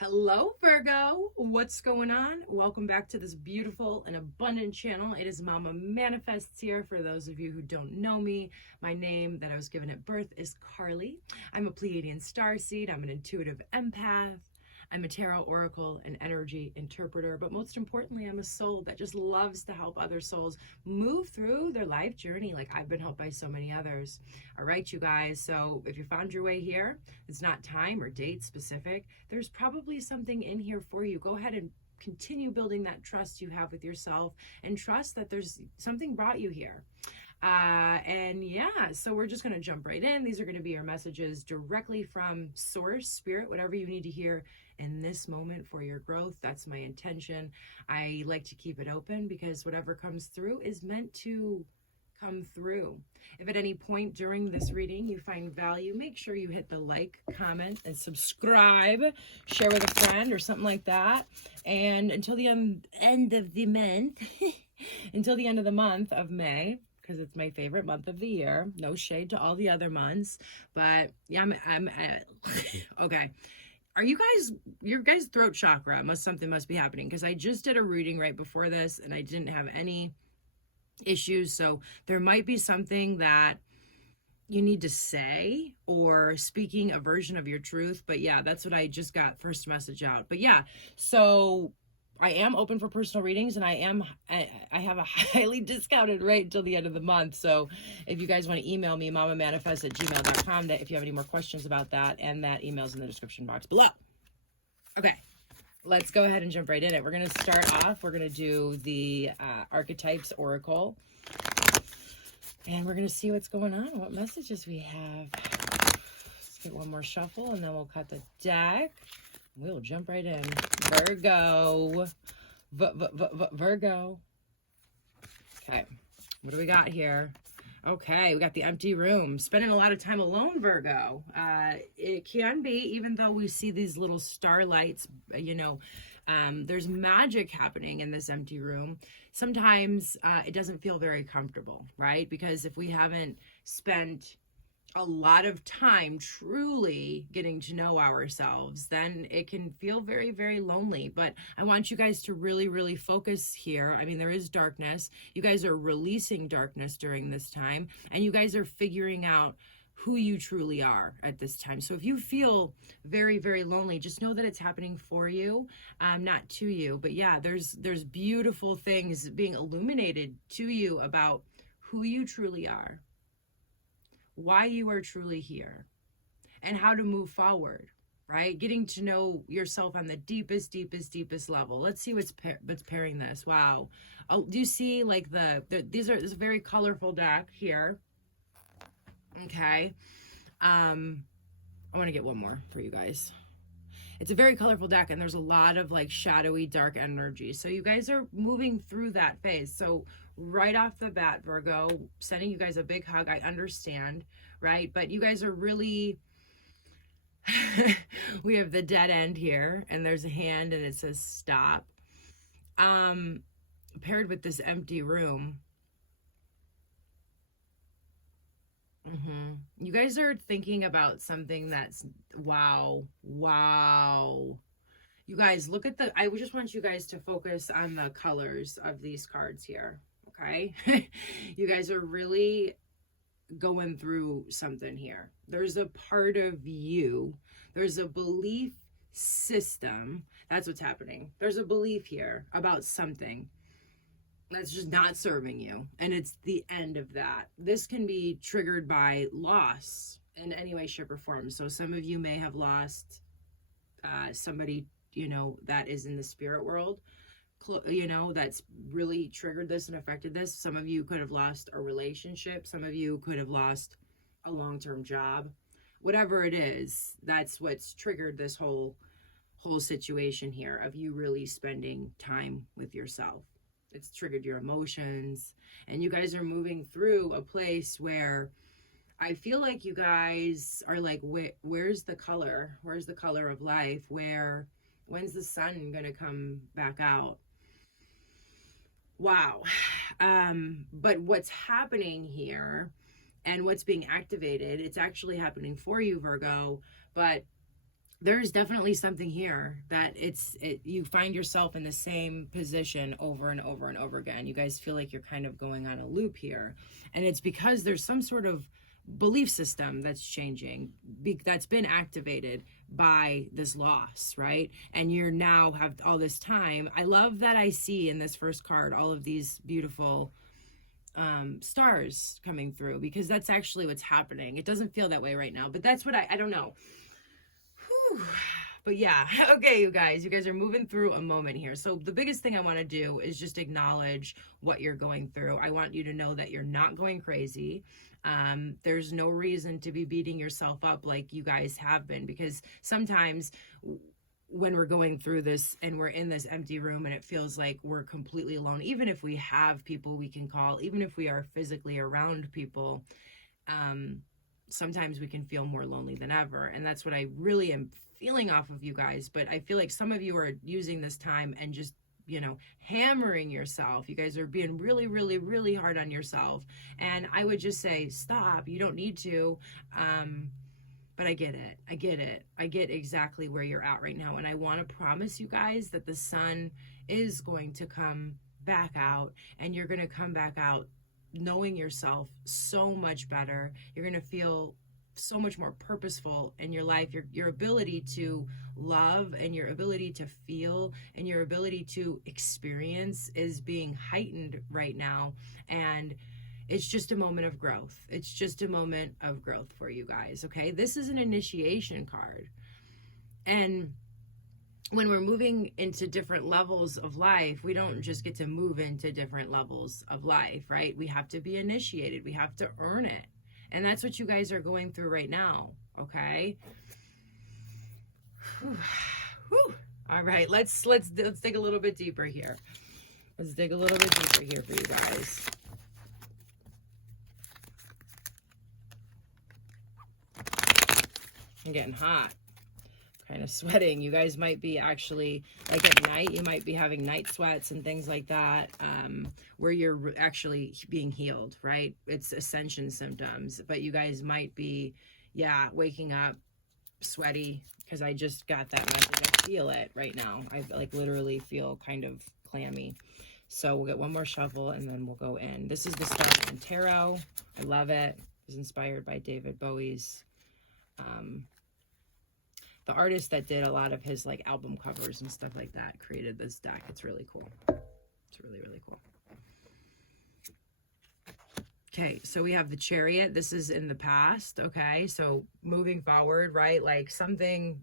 Hello, Virgo. What's going on? Welcome back to this beautiful and abundant channel. It is Mama Manifests here. For those of you who don't know me, my name that I was given at birth is Carly. I'm a Pleiadian starseed. I'm an intuitive empath. I'm a tarot oracle and energy interpreter, but most importantly, I'm a soul that just loves to help other souls move through their life journey like I've been helped by so many others. All right, you guys, so if you found your way here, it's not time or date specific. There's probably something in here for you. Go ahead and continue building that trust you have with yourself and trust that there's something brought you here. And yeah, so we're just going to jump right in. These are going to be your messages directly from source, spirit, whatever you need to hear in this moment for your growth. That's my intention. I like to keep it open because whatever comes through is meant to come through. If at any point during this reading you find value, make sure you hit the like, comment, and subscribe, share with a friend or something like that. And until the end of the month, until the end of the month of May, because it's my favorite month of the year. No shade to all the other months, but yeah, I'm okay. Are you guys, your guys' throat chakra something must be happening, because I just did a reading right before this and I didn't have any issues. So there might be something that you need to say or speaking a version of your truth. But yeah, that's what I just got first message out. But yeah, so I am open for personal readings, and I have a highly discounted rate until the end of the month. So if you guys want to email me, mamamanifest@gmail.com, that if you have any more questions about that, and that email's in the description box below. Okay, let's go ahead and jump right in it. We're going to start off. We're going to do the Archetypes Oracle, and we're going to see what's going on, what messages we have. Let's get one more shuffle, and then we'll cut the deck. We'll jump right in. Virgo. Virgo. Okay. What do we got here? Okay, we got the empty room. Spending a lot of time alone, Virgo. It can be, even though we see these little starlights, there's magic happening in this empty room. Sometimes it doesn't feel very comfortable, right? Because if we haven't spent a lot of time truly getting to know ourselves, then it can feel very, very lonely. But I want you guys to really, really focus here. I mean, there is darkness. You guys are releasing darkness during this time, and you guys are figuring out who you truly are at this time. So if you feel very, very lonely, just know that it's happening for you, not to you. But yeah, there's beautiful things being illuminated to you about who you truly are, why you are truly here, and how to move forward, right? Getting to know yourself on the deepest level. Let's see what's pairing this. Wow. Oh, do you see like this is a very colorful deck here. Okay. I want to get one more for you guys. It's a very colorful deck, and there's a lot of like shadowy, dark energy. So you guys are moving through that phase. So right off the bat, Virgo, sending you guys a big hug. I understand, right? But you guys are really, we have the dead end here, and there's a hand and it says stop. Paired with this empty room. You guys are thinking about something that's wow. You guys, look at I just want you guys to focus on the colors of these cards here, okay? You guys are really going through something here. There's a part of you, there's a belief system. That's what's happening. There's a belief here about something that's just not serving you, and it's the end of that. This can be triggered by loss in any way, shape, or form. So some of you may have lost somebody, that is in the spirit world, that's really triggered this and affected this. Some of you could have lost a relationship. Some of you could have lost a long-term job. Whatever it is, that's what's triggered this whole situation here of you really spending time with yourself. It's triggered your emotions, and you guys are moving through a place where I feel like you guys are like, where's the color? Where's the color of life? When's the sun gonna come back out? Wow. But what's happening here and what's being activated, it's actually happening for you, Virgo, but there's definitely something here that you find yourself in the same position over and over and over again. You guys feel like you're kind of going on a loop here, and it's because there's some sort of belief system that's changing, that's been activated by this loss, right? And you're now have all this time. I love that I see in this first card all of these beautiful stars coming through, because that's actually what's happening. It doesn't feel that way right now, but that's what I don't know. Whew. But yeah, okay, you guys are moving through a moment here. So the biggest thing I want to do is just acknowledge what you're going through. I want you to know that you're not going crazy. There's no reason to be beating yourself up like you guys have been, because sometimes when we're going through this and we're in this empty room and it feels like we're completely alone, even if we have people we can call, even if we are physically around people, sometimes we can feel more lonely than ever. And that's what I really am feeling off of you guys. But I feel like some of you are using this time and just, hammering yourself. You guys are being really, really, really hard on yourself. And I would just say, stop. You don't need to. But I get it. I get it. I get exactly where you're at right now. And I want to promise you guys that the sun is going to come back out, and you're going to come back out knowing yourself so much better. You're going to feel so much more purposeful in your life. Your ability to love and your ability to feel and your ability to experience is being heightened right now. And it's just a moment of growth. It's just a moment of growth for you guys, okay? This is an initiation card. And when we're moving into different levels of life, we don't just get to move into different levels of life, right? We have to be initiated. We have to earn it. And that's what you guys are going through right now, okay? Whew. All right, let's dig a little bit deeper here. Let's dig a little bit deeper here for you guys. I'm getting hot, kind of sweating. You guys might be actually, like at night, you might be having night sweats and things like that, where you're actually being healed, right? It's ascension symptoms, but you guys might be, waking up sweaty, because I just got that message. I feel it right now. I like literally feel kind of clammy. So we'll get one more shuffle and then we'll go in. This is the Starman Tarot. I love it. It was inspired by David Bowie's, the artist that did a lot of his like album covers and stuff like that created this deck. It's really cool. It's really, really cool. Okay, so we have the Chariot. This is in the past, okay? So moving forward, right? Like something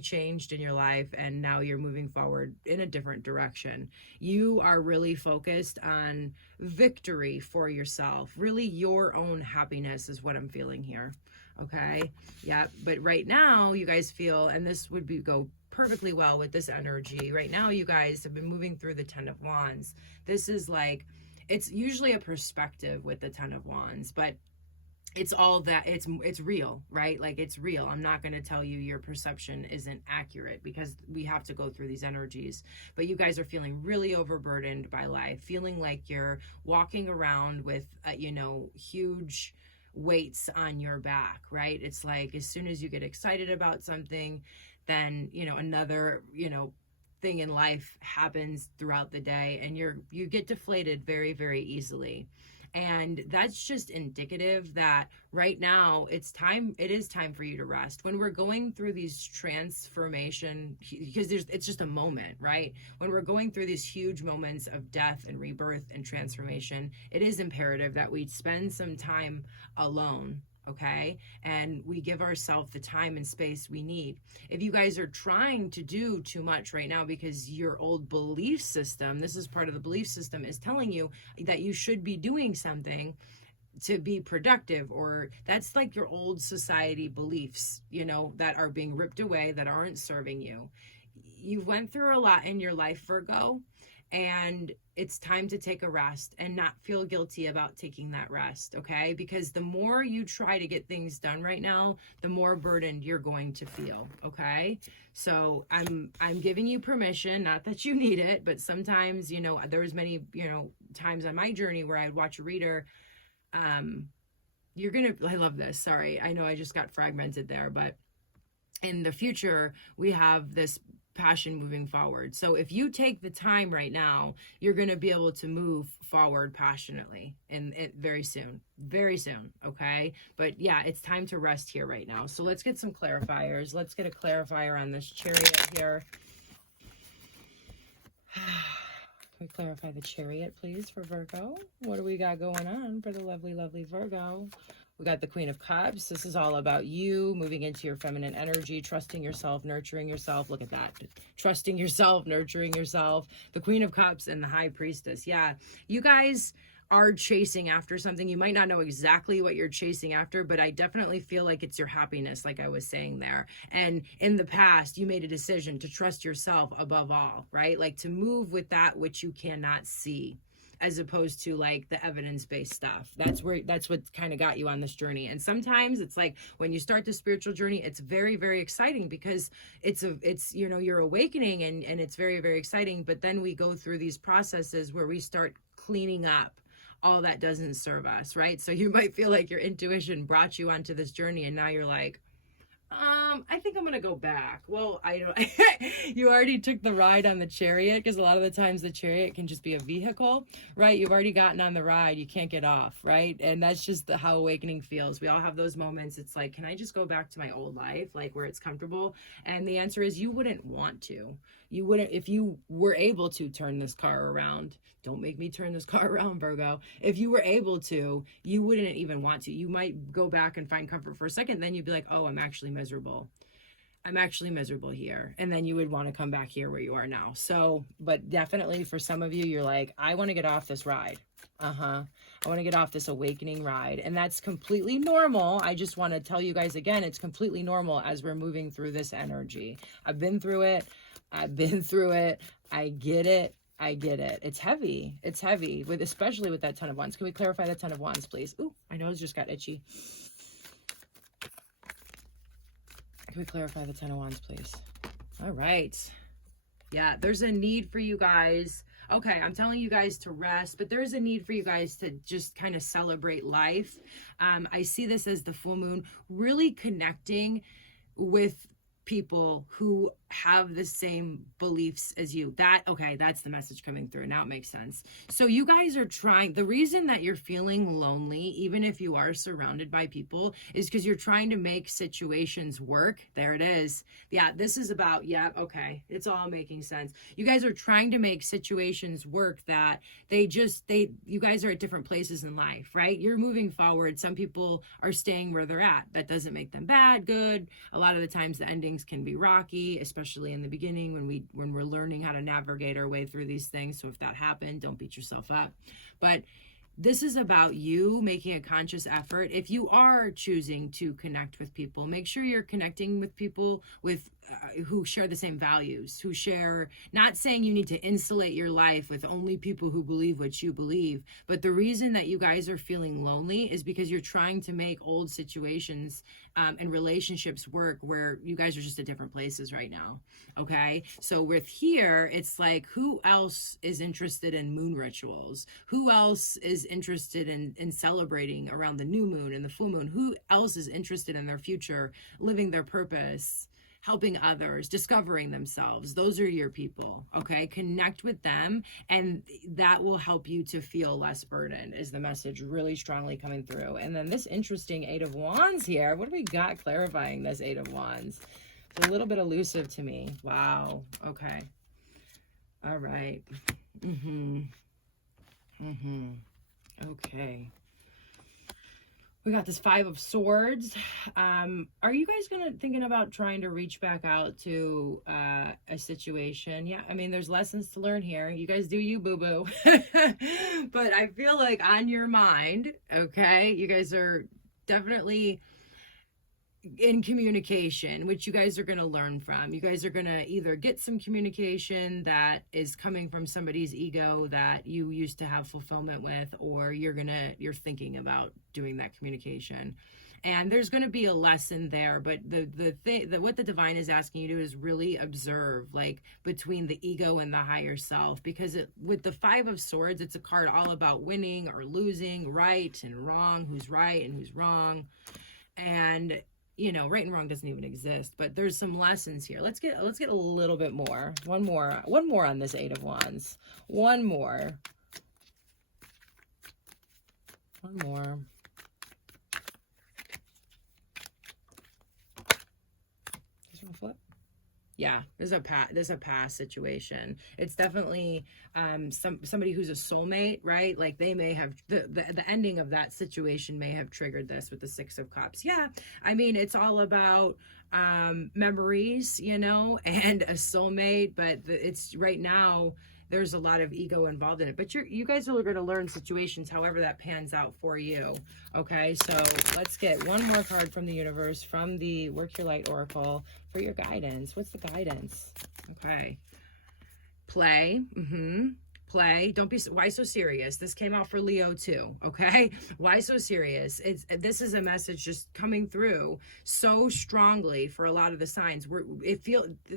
changed in your life and now you're moving forward in a different direction. You are really focused on victory for yourself. Really your own happiness is what I'm feeling here. Okay, yeah, but right now you guys feel, and this would go perfectly well with this energy. Right now you guys have been moving through the Ten of Wands. This is like, it's usually a perspective with the Ten of Wands, but it's all that, it's real, right? Like it's real. I'm not going to tell you your perception isn't accurate, because we have to go through these energies. But you guys are feeling really overburdened by life, feeling like you're walking around with huge weights on your back, right? It's like as soon as you get excited about something, then another thing in life happens throughout the day, and you get deflated very, very easily. And that's just indicative that right now it is time for you to rest. When we're going through these transformation, because it's just a moment, right? When we're going through these huge moments of death and rebirth and transformation, it is imperative that we spend some time alone, okay? And we give ourselves the time and space we need. If you guys are trying to do too much right now because your old belief system, this is part of the belief system, is telling you that you should be doing something to be productive, or that's like your old society beliefs, that are being ripped away, that aren't serving you. You went through a lot in your life, Virgo, and it's time to take a rest and not feel guilty about taking that rest, okay? Because the more you try to get things done right now, the more burdened you're going to feel, okay? So I'm giving you permission, not that you need it, but sometimes, there was many, times on my journey where I'd watch a reader. I love this. Sorry, I know I just got fragmented there, but in the future, we have this passion moving forward. So if you take the time right now, you're going to be able to move forward passionately and very soon, okay? But yeah, it's time to rest here right now. So let's get some clarifiers. Let's get a clarifier on this Chariot here. Can we clarify the Chariot, please, for Virgo? What do we got going on for the lovely, lovely Virgo? We got the Queen of Cups. This is all about you moving into your feminine energy, trusting yourself, nurturing yourself. Look at that. Trusting yourself, nurturing yourself. The Queen of Cups and the High Priestess. Yeah, you guys are chasing after something. You might not know exactly what you're chasing after, but I definitely feel like it's your happiness, like I was saying there. And in the past, you made a decision to trust yourself above all, right? Like to move with that which you cannot see, as opposed to like the evidence-based stuff. That's what kind of got you on this journey. And sometimes it's like when you start the spiritual journey, it's very, very exciting because it's you know, you're awakening and it's very, very exciting. But then we go through these processes where we start cleaning up all that doesn't serve us, right? So you might feel like your intuition brought you onto this journey and now you're like, I think I'm gonna go back. Well, I don't. You already took the ride on the Chariot, because a lot of the times the Chariot can just be a vehicle, right? You've already gotten on the ride, you can't get off, right? And that's just how awakening feels. We all have those moments. It's like, can I just go back to my old life, like where it's comfortable? And the answer is you wouldn't want to. You wouldn't, if you were able to turn this car around. Don't make me turn this car around, Virgo. If you were able to, you wouldn't even want to. You might go back and find comfort for a second, then you'd be like, oh, I'm actually miserable. I'm actually miserable here. And then you would want to come back here where you are now. So, but definitely for some of you, you're like, I want to get off this ride. I want to get off this awakening ride. And that's completely normal. I just want to tell you guys again, it's completely normal as we're moving through this energy. I've been through it. I get it. It's heavy. It's heavy, especially with that Ten of Wands. Can we clarify the Ten of Wands, please? Ooh, my nose just got itchy. Can we clarify the Ten of Wands, please? All right. Yeah, there's a need for you guys. Okay, I'm telling you guys to rest, but there's a need for you guys to just kind of celebrate life. I see this as the full moon, really connecting with people who have the same beliefs as you. That's the message coming through. Now it makes sense. So you guys are trying, the reason that you're feeling lonely, even if you are surrounded by people, is because you're trying to make situations work. There it is. Yeah, this is about, it's all making sense. You guys are trying to make situations work that you guys are at different places in life, right? You're moving forward. Some people are staying where they're at. That doesn't make them bad, good. A lot of the times the endings can be rocky, especially in the beginning when we're learning how to navigate our way through these things. So if that happened, don't beat yourself up. But this is about you making a conscious effort. If you are choosing to connect with people, make sure you're connecting with people who share the same values, who share, not saying you need to insulate your life with only people who believe what you believe, but the reason that you guys are feeling lonely is because you're trying to make old situations and relationships work where you guys are just at different places right now. Okay, so with here, it's like, who else is interested in moon rituals? Who else is interested in celebrating around the new moon and the full moon? Who else is interested in their future, living their purpose, helping others, discovering themselves? Those are your people, okay? Connect with them, and that will help you to feel less burdened, is the message really strongly coming through. And then this interesting Eight of Wands here. What do we got clarifying this Eight of Wands? It's a little bit elusive to me. Wow. Okay. All right. Okay. We got this Five of Swords. Are you guys thinking about trying to reach back out to a situation? Yeah, I mean, there's lessons to learn here. You guys do you, boo-boo. But I feel like on your mind, okay, you guys are definitely in communication, which you guys are going to learn from. You guys are going to either get some communication that is coming from somebody's ego that you used to have fulfillment with, or you're thinking about doing that communication. And there's going to be a lesson there, but what the divine is asking you to do is really observe, like, between the ego and the higher self, because with the Five of Swords, it's a card all about winning or losing, right and wrong, who's right and who's wrong. And you know, right and wrong doesn't even exist, but there's some lessons here. Let's get a little bit more. One more on this Eight of Wands. One more. One more. This one flip. Yeah, there's a past situation. It's definitely somebody who's a soulmate, right? Like they may have the ending of that situation may have triggered this with the Six of Cups. Yeah, I mean, it's all about memories, you know, and a soulmate, but it's right now there's a lot of ego involved in it, but you guys are going to learn situations however that pans out for you. Okay, so let's get one more card from the universe, from the Work Your Light Oracle, for your guidance. What's the guidance? Okay, play. Play. Don't be, why so serious? This came out for Leo too. Okay, why so serious? This is a message just coming through so strongly for a lot of the signs.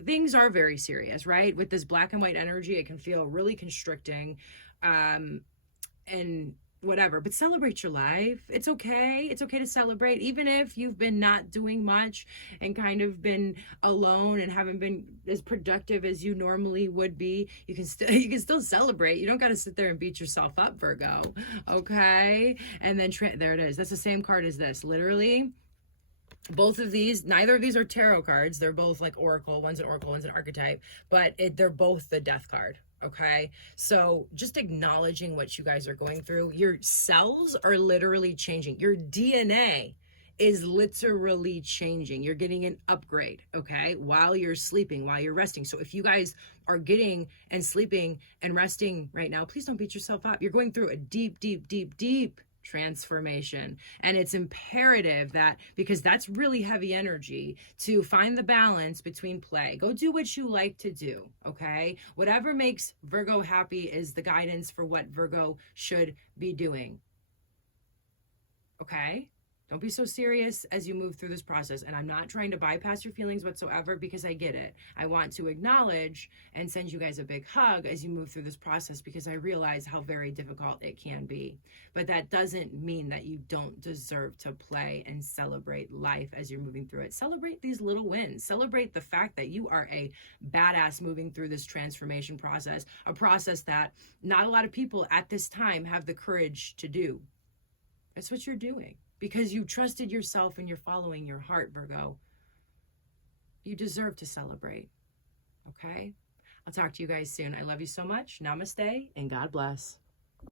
Things are very serious, right? With this black and white energy, it can feel really constricting, and whatever, but celebrate your life. It's okay. It's okay to celebrate, even if you've been not doing much and kind of been alone and haven't been as productive as you normally would be. You can still celebrate. You don't got to sit there and beat yourself up, Virgo. Okay, and then there it is. That's the same card as this, literally. Both of these, neither of these are tarot cards. They're both like oracle. One's an oracle, one's an archetype, but they're both the death card. Okay, so just acknowledging what you guys are going through. Your cells are literally changing. Your DNA is literally changing. You're getting an upgrade, okay, while you're sleeping, while you're resting. So if you guys are getting and sleeping and resting right now, please don't beat yourself up. You're going through a deep, deep, deep, deep transformation, and it's imperative that, because that's really heavy energy, to find the balance between play. Go do what you like to do, okay? Whatever makes Virgo happy is the guidance for what Virgo should be doing, okay? Don't be so serious as you move through this process. And I'm not trying to bypass your feelings whatsoever, because I get it. I want to acknowledge and send you guys a big hug as you move through this process, because I realize how very difficult it can be. But that doesn't mean that you don't deserve to play and celebrate life as you're moving through it. Celebrate these little wins. Celebrate the fact that you are a badass moving through this transformation process, a process that not a lot of people at this time have the courage to do. That's what you're doing, because you trusted yourself and you're following your heart, Virgo. You deserve to celebrate, okay? I'll talk to you guys soon. I love you so much. Namaste and God bless.